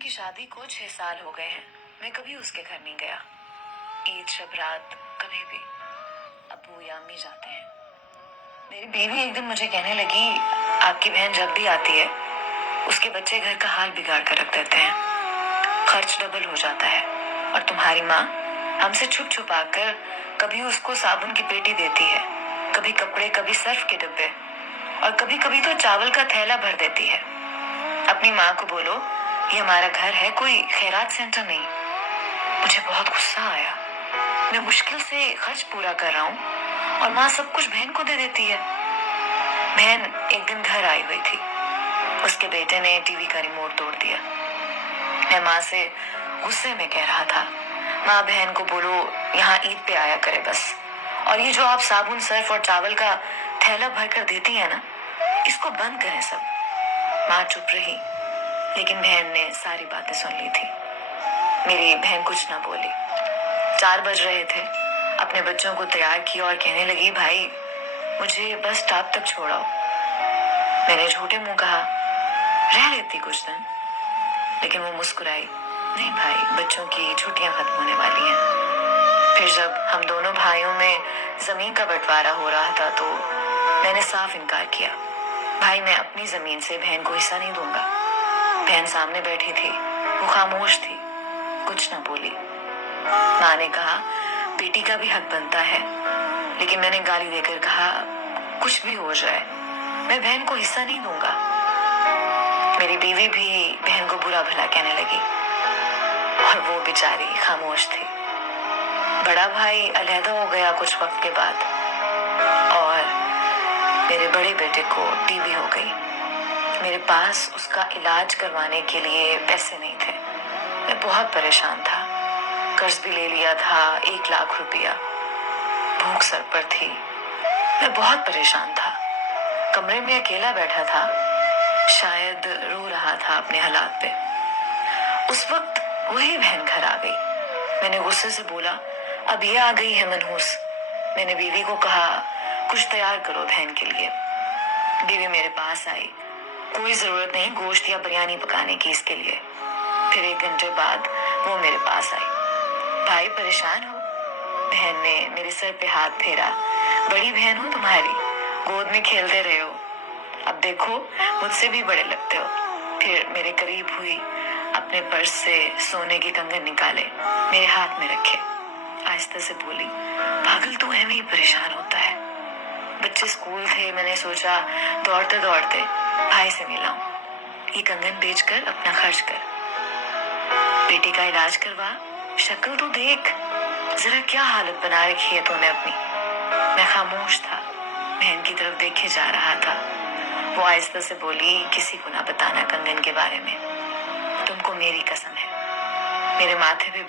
की शादी को 6 साल हो गए हैं। मैं कभी उसके घर नहीं गया। ईद शब रात कभी भी अब्बू या अम्मी जाते हैं। मेरी बीवी एक दिन मुझे कहने लगी, आपकी बहन जब भी आती है उसके बच्चे घर का हाल बिगाड़ कर रख देते हैं, खर्च डबल हो जाता है। और तुम्हारी माँ हमसे छुप छुपा कर कभी उसको साबुन की पेटी देती है, कभी कपड़े, कभी सर्फ के डब्बे, और कभी कभी तो चावल का थैला भर देती है। अपनी माँ को बोलो ये हमारा घर है, कोई खैरात सेंटर नहीं। मुझे बहुत गुस्सा आया। मैं मुश्किल से खर्च पूरा कर रहा हूँ और माँ सब कुछ बहन को दे देती है। बहन एक दिन घर आई हुई थी। उसके बेटे ने टीवी का रिमोट तोड़ दिया। मैं माँ से गुस्से में कह रहा था, माँ बहन को बोलो यहाँ ईद पे आया करे बस, और ये जो आप साबुन, सर्फ और चावल का थैला भर कर देती है ना, इसको बंद करें सब। माँ चुप रही, लेकिन बहन ने सारी बातें सुन ली थी। मेरी बहन कुछ ना बोली। 4 बज रहे थे। अपने बच्चों को तैयार किया और कहने लगी, भाई मुझे बस स्टॉप तक छोड़ाओ। मैंने झूठे मुंह कहा, रह लेती कुछ दिन, लेकिन वो मुस्कुराई, नहीं भाई, बच्चों की छुट्टियां खत्म होने वाली हैं। फिर जब हम दोनों भाइयों में जमीन का बंटवारा हो रहा था तो मैंने साफ इनकार किया, भाई मैं अपनी जमीन से बहन को हिस्सा नहीं दूंगा। बहन सामने बैठी थी, वो खामोश थी, कुछ ना बोली। माँ ने कहा, बेटी का भी हक बनता है, लेकिन मैंने गाली देकर कहा, कुछ भी हो जाए मैं बहन को हिस्सा नहीं दूंगा। मेरी बीवी भी बहन को बुरा भला कहने लगी और वो बेचारी खामोश थी। बड़ा भाई अलहदा हो गया कुछ वक्त के बाद और मेरे बड़े बेटे को टीबी हो गई। मेरे पास उसका इलाज करवाने के लिए पैसे नहीं थे। मैं बहुत परेशान था। कर्ज भी ले लिया था, 1 लाख रुपया। भूख सर पर थी। मैं बहुत परेशान था। कमरे में अकेला बैठा था, शायद रो रहा था अपने हालात पे। उस वक्त वही बहन घर आ गई। मैंने गुस्से से बोला, अब ये आ गई है मनहूस। मैंने बीवी को कहा, कुछ तैयार करो बहन के लिए। बीवी मेरे पास आई, कोई जरूरत नहीं गोश्त या बिरयानी पकाने की इसके लिए। फिर 1 घंटे बाद वो मेरे पास आई, भाई परेशान हो? बहन ने मेरे सर पे हाथ फेरा, बड़ी बहन हो तुम्हारी, गोद में खेलते रहे हो, अब देखो मुझसे भी बड़े लगते हो। फिर मेरे करीब हुई, अपने पर्स से सोने के कंगन निकाले, मेरे हाथ में रखे, आहिस्ता से बोली, पागल तू है, ही परेशान होता है। बच्चे स्कूल थे, मैंने सोचा दौड़ते दौड़ते भाई से मिलाऊं, ये कंगन बेचकर अपना खर्च कर, बेटी का इलाज करवा, शक्ल तो देख, जरा क्या हालत बना रखी है तूने अपनी। मैं खामोश था, बहन की तरफ देखे जा रहा था। वो आहिस्ता से बोली, किसी को ना बताना कंगन के बारे में, तुमको मेरी कसम है। मेरे माथे पे